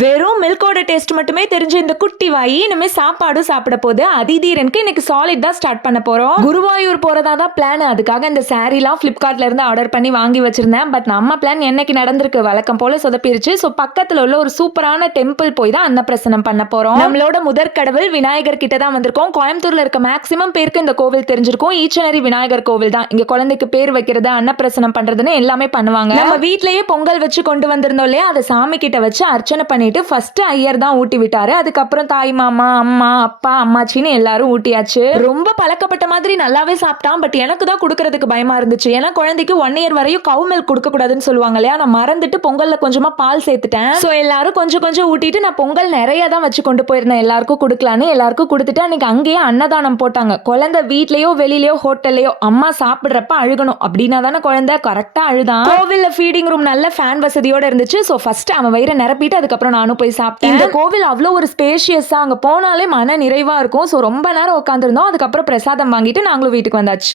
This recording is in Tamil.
வெறும் மில்கோட டேஸ்ட் மட்டுமே தெரிஞ்ச இந்த குட்டி வாயி இனிமே சாப்பாடும் சாப்பிட போது அதிதீரனுக்கு இன்னைக்கு சாலிட் தான் ஸ்டார்ட் பண்ண போறோம். குருவாயூர் போறதா தான் பிளான். அதுக்காக இந்த சாரீலாம் பிளிப்கார்ட்ல இருந்து ஆர்டர் பண்ணி வாங்கி வச்சிருந்தேன். பட் நம்ம பிளான் என்னைக்கு நடந்திருக்கு, வழக்கம் போல சொதப்பிருச்சு. சோ பக்கத்துல உள்ள ஒரு சூப்பரான டெம்பிள் போய் தான் அன்னப்பிரசனம் பண்ண போறோம். நம்மளோட முதற் கடவுள் விநாயகர் கிட்ட தான் வந்திருக்கோம். கோயம்புத்தூர்ல இருக்க மேக்ஸிமம் பேருக்கு இந்த கோவில் தெரிஞ்சிருக்கும். ஈச்சனரி விநாயகர் கோவில் தான். இங்க குழந்தைக்கு பேர் வைக்கிறது, அன்னப்பிரசனம் பண்றதுன்னு எல்லாமே பண்ணுவாங்க. நம்ம வீட்லயே பொங்கல் வச்சு கொண்டு வந்திருந்தோம் இல்லையா, அதை சாமி கிட்ட வச்சு அர்ச்சனை பண்ணிட்டு ஃபர்ஸ்ட் ஐயர் தான் ஊட்டி விட்டாரு. அதுக்கப்புறம் தாய் மாமா, அம்மா, அப்பா, அம்மாச்சின்னு எல்லாரும் ஊட்டியாச்சு. ரொம்ப பழக்கப்பட்ட மாதிரி நல்லாவே சாப்பிட்டான். பட் எனக்கு தான் கொடுக்கறதுக்கு பயமா இருந்துச்சு. ஏன்னா குழந்தைக்கு 1 இயர் வரையும் கவு மில்க் கொடுக்க கூடாதுன்னு சொல்லுவாங்க இல்லையா. நான் மறந்துட்டு பொங்கல்ல கொஞ்சமா பால் சேர்த்துட்டேன். சோ எல்லாரும் கொஞ்சம் கொஞ்சம் ஊட்டிட்டு நான் பொங்கல் நிறைய தான் வச்சு கொண்டு போயிருந்தேன். எல்லாருக்கும் கொடுக்கலான்னு எல்லாருக்கும் கொடுத்துட்டு அன்னைக்கு அங்கேயே அன்னதானம் போட்டாங்க. குழந்தை வீட்லயோ வெளியிலயோ ஹோட்டல்லையோ அம்மா சாப்பிடுறப்ப அழுகணும் அப்படின்னா தானே குழந்தை கரெக்டா அழுதான். கோவில்ல ஃபீடிங் ரூம் நல்ல ஃபேன் வசதியோட இருந்துச்சு. சோ ஃபர்ஸ்ட் அவன் வயிறை நிரப்பிட்டு அதுக்கப்புறம் நானும் போய் சாப்பிட்டேன். இந்த கோவில் அவ்வளோ ஒரு ஸ்பேஷியஸா, அங்க போனாலே மன நிறைவா இருக்கும். சோ ரொம்ப நேரம் உட்காந்துருந்தோம். அதுக்கப்புறம் பிரசாதம் வாங்கிட்டு நாங்களும் வீட்டுக்கு வந்தாச்சு.